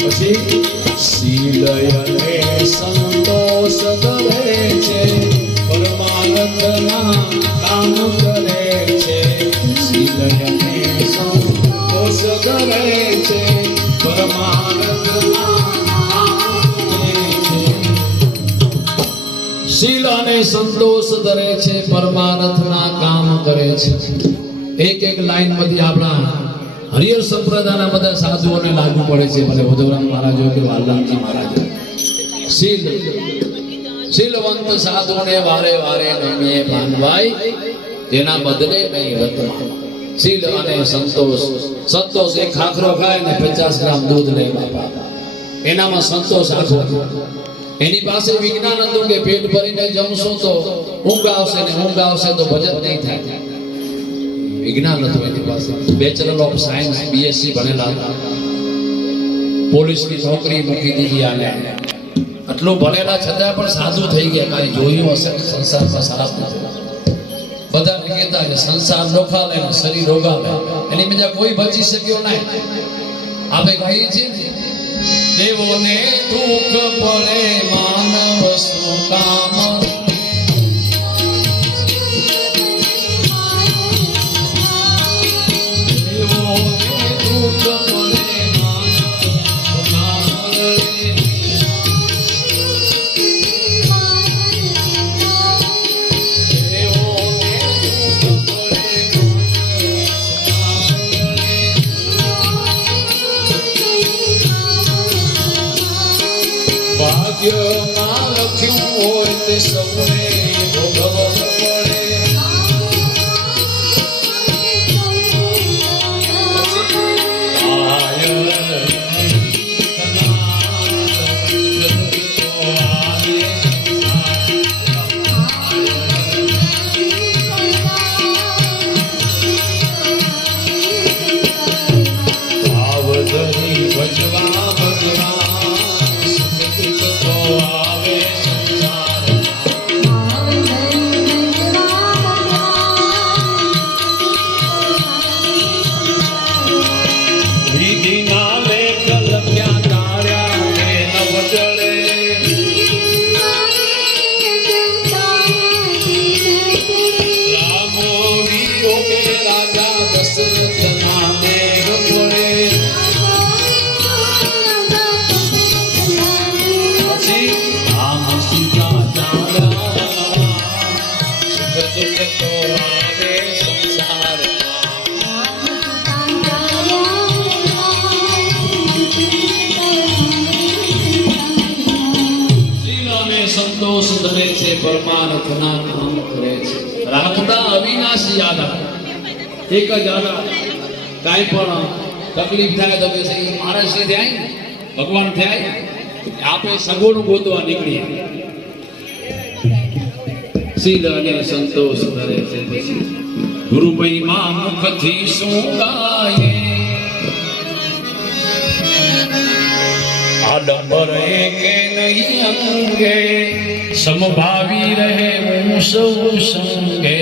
પછી શીલ અને સંતોષ કરે છે, પરમાર્થના કામ કરે છે. શીલ અને સંતોષ કરે છે, પરમાર્થના શીલ અને સંતોષ ધરે છે, પરમાર્થના કામ કરે છે. એક એક લાઈન માંથી આપણા હરિહર સંપ્રદાયના બધા સાધુઓને લાગુ પડે છે. મને વધુરામ મહારાજો કે વાલરામજી મહારાજો શીલવંત સાધુને વારે વારે નમીએ ભાનભાઈ, તેના બદલે નહીં રત્ન. શીલ અને સંતોષ. સંતોષ એક ખાખરો ખાય ને 50 ગ્રામ દૂધ લે બાપા, એનામાં સંતોષ આખો. એની પાસે વિજ્ઞાન હતું કે પેટ ભરીને જમશો તો ઊંઘ આવશે ને ઊંઘ આવશે તો ભજન નહીં થાય. વિજ્ઞાન હતું એની પાસે. બેચલર ઓફ સાયન્સ બીએસસી ભણેલા હતા. પોલીસની નોકરી મૂકી દીધી આને. આટલું ભણેલા છતાં પણ સાધુ થઈ ગયા. કાંઈ જોયું હશે સંસારમાં સારા નથી. બધાને કહેતા કે સંસાર નોખા લે શરીર રોગા લે, એની બીજા કોઈ બચી શક્યો નહીં. આપણે કહીએ છીએ દેવોને દુઃખ પડે માનવ શું કામ, દેવોને દુઃખ પડે માનવ શું કામ, દેવોને દુઃખ પડે ભાગ્યમાં લખ્યું હોય તે સૌને ભોગવવું પડે. આવધની ભજવા ભગવાન સંતોષ ધરે છે, પરમાર્થના કામ કરે છે. રાખતા અવિનાશી આધાર, એક જ આધાર. કાંઈ પણ તકલીફ થાય તો કે માણસ થાય ને ભગવાન થાય, આપણે સગવડ ગોતવા નીકળીએ. શીલ અને સંતોષ ધરે છે. પછી ગુરુ મહિમા મુખથી શું ગાય, આડંબર કે નહીં અંગે, સમભાવી રહે હું સૌ સંગે.